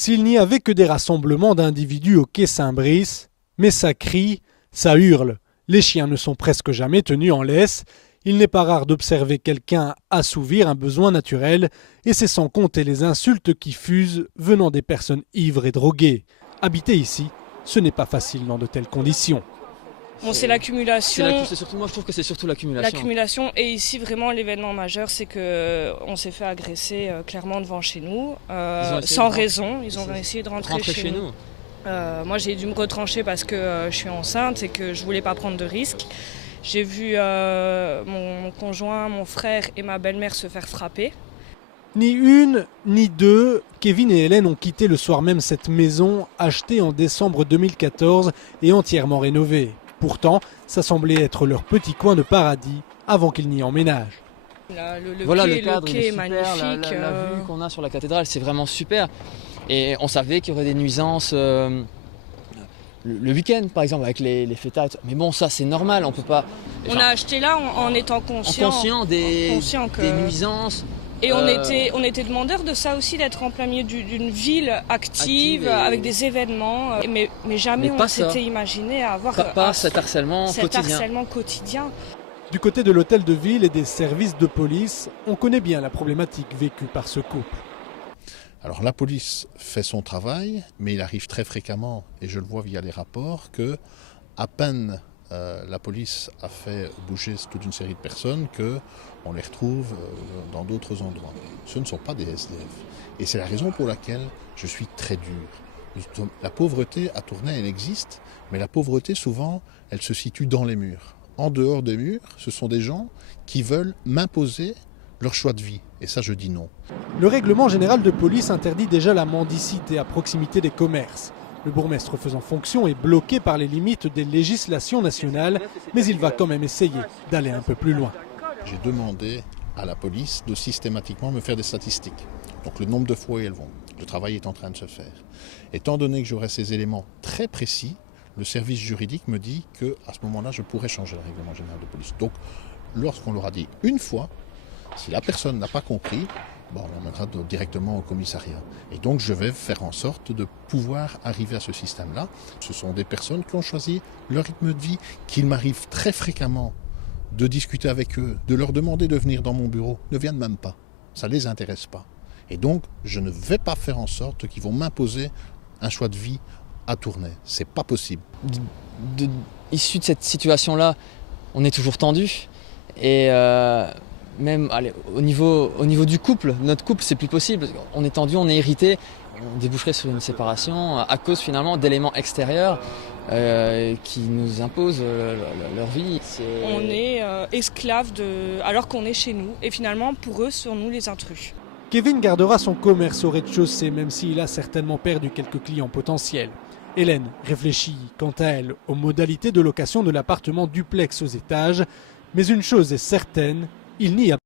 S'il n'y avait que des rassemblements d'individus au quai Saint-Brice, mais ça crie, ça hurle. Les chiens ne sont presque jamais tenus en laisse. Il n'est pas rare d'observer quelqu'un assouvir un besoin naturel, et c'est sans compter les insultes qui fusent venant des personnes ivres et droguées. Habiter ici, ce n'est pas facile dans de telles conditions. Bon, c'est l'accumulation. Moi, je trouve que c'est surtout l'accumulation. L'accumulation, et ici vraiment l'événement majeur, c'est que on s'est fait agresser clairement devant chez nous, sans raison. Ils ont essayé de rentrer chez nous. Moi, j'ai dû me retrancher parce que je suis enceinte et que je voulais pas prendre de risques. J'ai vu mon conjoint, mon frère et ma belle-mère se faire frapper. Ni une, ni deux, Kevin et Hélène ont quitté le soir même cette maison, achetée en décembre 2014 et entièrement rénovée. Pourtant, ça semblait être leur petit coin de paradis avant qu'ils n'y emménagent. Le quai est magnifique. La vue qu'on a sur la cathédrale, c'est vraiment super. Et on savait qu'il y aurait des nuisances le week-end, par exemple, avec les fêtards. Mais bon, ça, c'est normal, on peut pas... On a acheté là en étant conscient des nuisances. Et on était demandeurs de ça aussi, d'être en plein milieu d'une ville active avec des événements. Mais jamais on s'était imaginé avoir cet harcèlement quotidien. Du côté de l'hôtel de ville et des services de police, on connaît bien la problématique vécue par ce couple. Alors la police fait son travail, mais il arrive très fréquemment, et je le vois via les rapports, que à peine la police a fait bouger toute une série de personnes qu'on les retrouve dans d'autres endroits. Ce ne sont pas des SDF. Et c'est la raison pour laquelle je suis très dur. La pauvreté à Tournai, elle existe, mais la pauvreté, souvent, elle se situe dans les murs. En dehors des murs, ce sont des gens qui veulent m'imposer leur choix de vie. Et ça, je dis non. Le règlement général de police interdit déjà la mendicité à proximité des commerces. Le bourgmestre faisant fonction est bloqué par les limites des législations nationales, mais il va quand même essayer d'aller un peu plus loin. J'ai demandé à la police de systématiquement me faire des statistiques. Donc le nombre de fois où elles vont. Le travail est en train de se faire. Étant donné que j'aurai ces éléments très précis, le service juridique me dit qu'à ce moment-là, je pourrais changer le règlement général de police. Donc, lorsqu'on leur a dit une fois, si la personne n'a pas compris, on l'emmènera directement au commissariat. Et donc, je vais faire en sorte de pouvoir arriver à ce système-là. Ce sont des personnes qui ont choisi leur rythme de vie, qu'il m'arrive très fréquemment de discuter avec eux, de leur demander de venir dans mon bureau. Ils ne viennent même pas. Ça ne les intéresse pas. Et donc, je ne vais pas faire en sorte qu'ils vont m'imposer un choix de vie à Tournai. C'est pas possible. Issu de cette situation-là, on est toujours tendu. Et même au niveau du couple, notre couple, c'est plus possible. On est tendu, on est irrité. On déboucherait sur une séparation à cause finalement d'éléments extérieurs qui nous imposent leur vie. On est esclaves alors qu'on est chez nous. Et finalement, pour eux, sont nous les intrus. Kevin gardera son commerce au rez-de-chaussée, même s'il a certainement perdu quelques clients potentiels. Hélène réfléchit, quant à elle, aux modalités de location de l'appartement duplex aux étages. Mais une chose est certaine, il n'y a